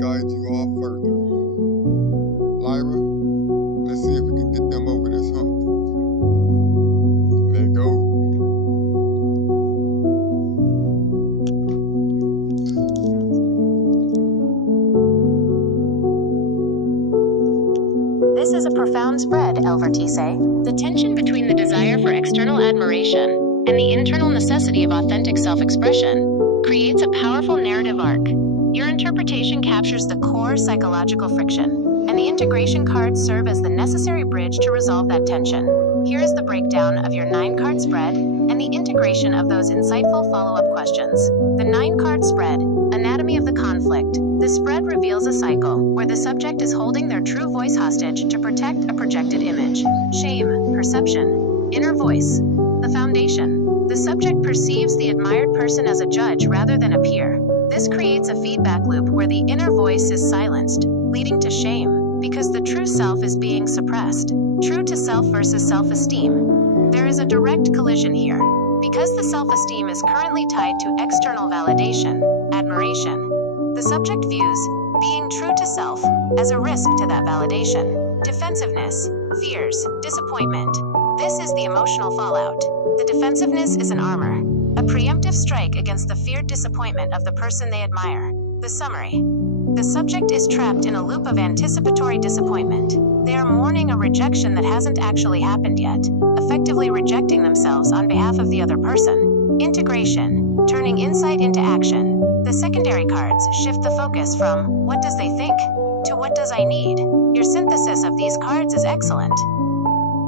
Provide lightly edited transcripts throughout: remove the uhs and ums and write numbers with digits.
guide you all further. Lyra, let's see if we can get them over this hump. Let go. This is a profound spread, Elvertise. The tension between the desire for external admiration and the internal necessity of authentic self-expression creates a powerful narrative arc. Your interpretation captures the core psychological friction, and the integration cards serve as the necessary bridge to resolve that tension. Here is the breakdown of your 9-card spread and the integration of those insightful follow-up questions. The 9-card spread, Anatomy of the Conflict. The spread reveals a cycle where the subject is holding their true voice hostage to protect a projected image. Shame, perception, inner voice. The foundation. The subject perceives the admired person as a judge rather than a peer. This creates a feedback loop where the inner voice is silenced, leading to shame, because the true self is being suppressed. True to self versus self-esteem. There is a direct collision here. Because the self-esteem is currently tied to external validation, admiration, the subject views being true to self as a risk to that validation. Defensiveness, fears, disappointment. This is the emotional fallout. The defensiveness is an armor, a preemptive strike against the feared disappointment of the person they admire. The summary. The subject is trapped in a loop of anticipatory disappointment. They are mourning a rejection that hasn't actually happened yet, effectively rejecting themselves on behalf of the other person. Integration, turning insight into action. The secondary cards shift the focus from what does they think to what does I need. Your synthesis of these cards is excellent.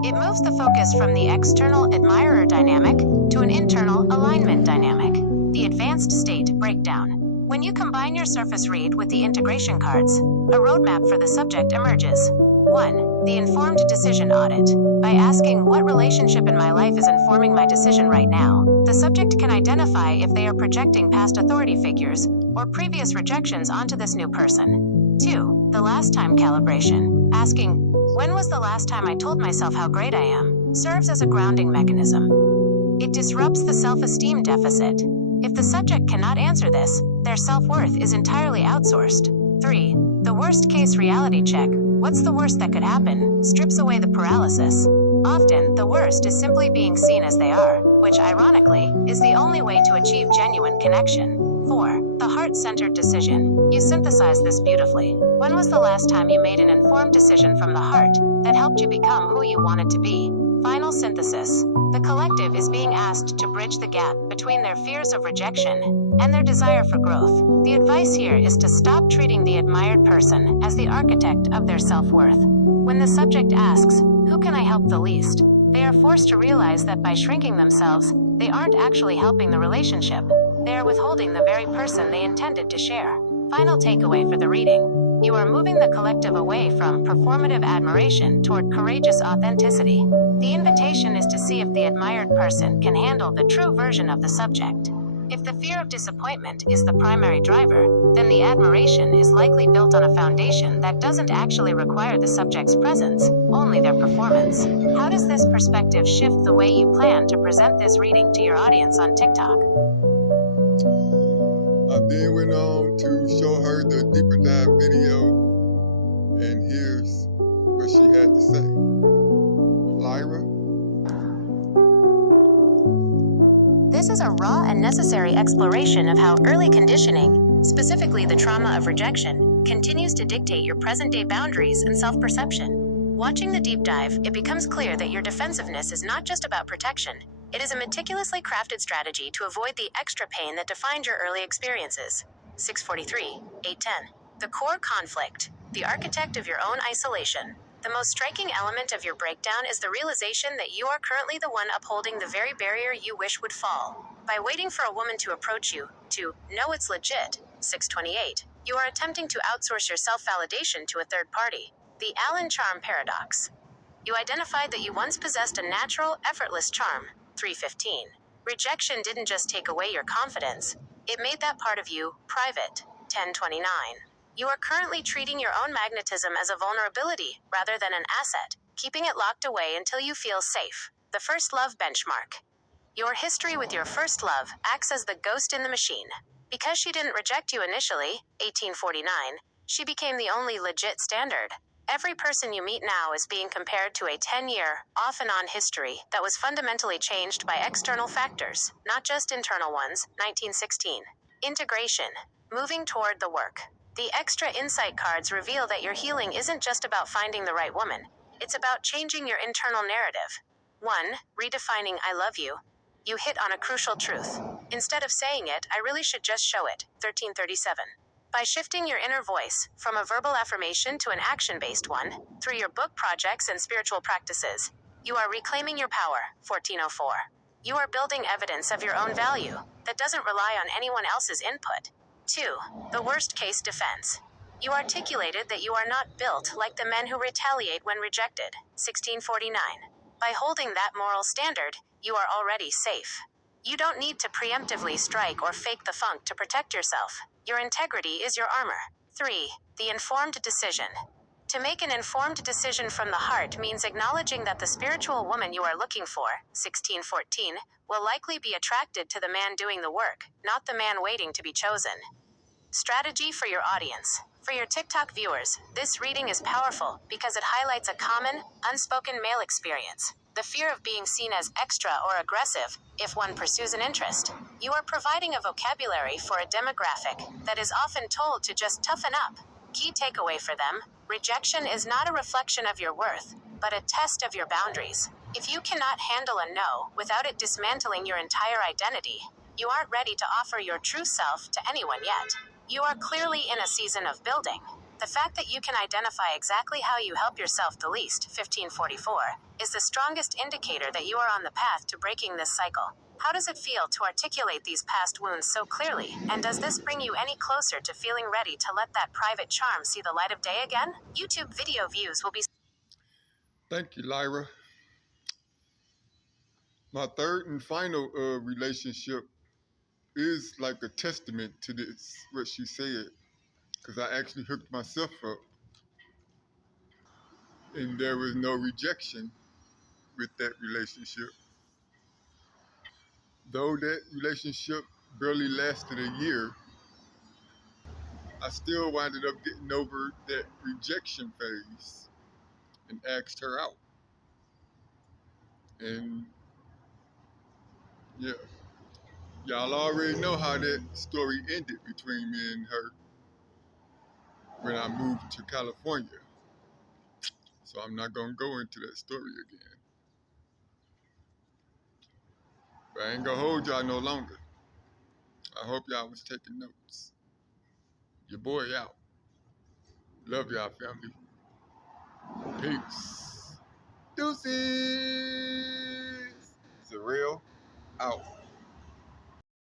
It moves the focus from the external admirer dynamic to an internal alignment dynamic. The advanced state breakdown. When you combine your surface read with the integration cards, a roadmap for the subject emerges. 1. The informed decision audit. By asking what relationship in my life is informing my decision right now, the subject can identify if they are projecting past authority figures or previous rejections onto this new person. 2. The last time calibration. Asking, when was the last time I told myself how great I am, serves as a grounding mechanism. It disrupts the self-esteem deficit. If the subject cannot answer this, their self-worth is entirely outsourced. 3. The worst-case reality check. What's the worst that could happen? Strips away the paralysis. Often, the worst is simply being seen as they are, which, ironically, is the only way to achieve genuine connection. 4. The heart-centered decision. You synthesize this beautifully. When was the last time you made an informed decision from the heart that helped you become who you wanted to be? Final synthesis. The collective is being asked to bridge the gap between their fears of rejection and their desire for growth. The advice here is to stop treating the admired person as the architect of their self-worth. When the subject asks, who can I help the least? They are forced to realize that by shrinking themselves, they aren't actually helping the relationship. They are withholding the very person they intended to share. Final takeaway for the reading. You are moving the collective away from performative admiration toward courageous authenticity. The invitation is to see if the admired person can handle the true version of the subject. If the fear of disappointment is the primary driver, then the admiration is likely built on a foundation that doesn't actually require the subject's presence, only their performance. How does this perspective shift the way you plan to present this reading to your audience on TikTok? I then went on to show her the deeper dive video, and here's what she had to say. Lyra? This is a raw and necessary exploration of how early conditioning, specifically the trauma of rejection, continues to dictate your present-day boundaries and self-perception. Watching the deep dive, it becomes clear that your defensiveness is not just about protection. It is a meticulously crafted strategy to avoid the extra pain that defined your early experiences. 643, 810. The core conflict, the architect of your own isolation. The most striking element of your breakdown is the realization that you are currently the one upholding the very barrier you wish would fall. By waiting for a woman to approach you, to know it's legit, 628, you are attempting to outsource your self-validation to a third party. The Allen charm paradox. You identified that you once possessed a natural, effortless charm, 315. Rejection didn't just take away your confidence, it made that part of you private, 1029. You are currently treating your own magnetism as a vulnerability rather than an asset, keeping it locked away until you feel safe. The first love benchmark. Your history with your first love acts as the ghost in the machine. Because she didn't reject you initially, 1849, She became the only legit standard. Every person you meet now is being compared to a 10-year, off-and-on history that was fundamentally changed by external factors, not just internal ones. 1916. Integration. Moving toward the work. The extra insight cards reveal that your healing isn't just about finding the right woman. It's about changing your internal narrative. 1. Redefining I love you. You hit on a crucial truth. Instead of saying it, I really should just show it. 1337. By shifting your inner voice from a verbal affirmation to an action-based one, through your book projects and spiritual practices, you are reclaiming your power. 1404. You are building evidence of your own value that doesn't rely on anyone else's input. 2. The worst-case defense. You articulated that you are not built like the men who retaliate when rejected. 1649. By holding that moral standard, you are already safe. You don't need to preemptively strike or fake the funk to protect yourself. Your integrity is your armor. 3. The informed decision. To make an informed decision from the heart means acknowledging that the spiritual woman you are looking for, 1614, will likely be attracted to the man doing the work, not the man waiting to be chosen. Strategy for your audience. For your TikTok viewers, this reading is powerful because it highlights a common, unspoken male experience: the fear of being seen as extra or aggressive if one pursues an interest. You are providing a vocabulary for a demographic that is often told to just toughen up. Key takeaway for them: rejection is not a reflection of your worth, but a test of your boundaries. If you cannot handle a no without it dismantling your entire identity, you aren't ready to offer your true self to anyone yet. You are clearly in a season of building. The fact that you can identify exactly how you help yourself the least, 1544, is the strongest indicator that you are on the path to breaking this cycle. How does it feel to articulate these past wounds so clearly? And does this bring you any closer to feeling ready to let that private charm see the light of day again? YouTube video views will be... Thank you, Lyra. My third and final relationship is like a testament to this, what she said, because I actually hooked myself up and there was no rejection with that relationship. Though that relationship barely lasted a year, I still winded up getting over that rejection phase and asked her out. And yeah, y'all already know how that story ended between me and her when I moved to California. So I'm not gonna go into that story again. But I ain't gonna hold y'all no longer. I hope y'all was taking notes. Your boy out. Love y'all, family. Peace. Deuces. Zyre'll out.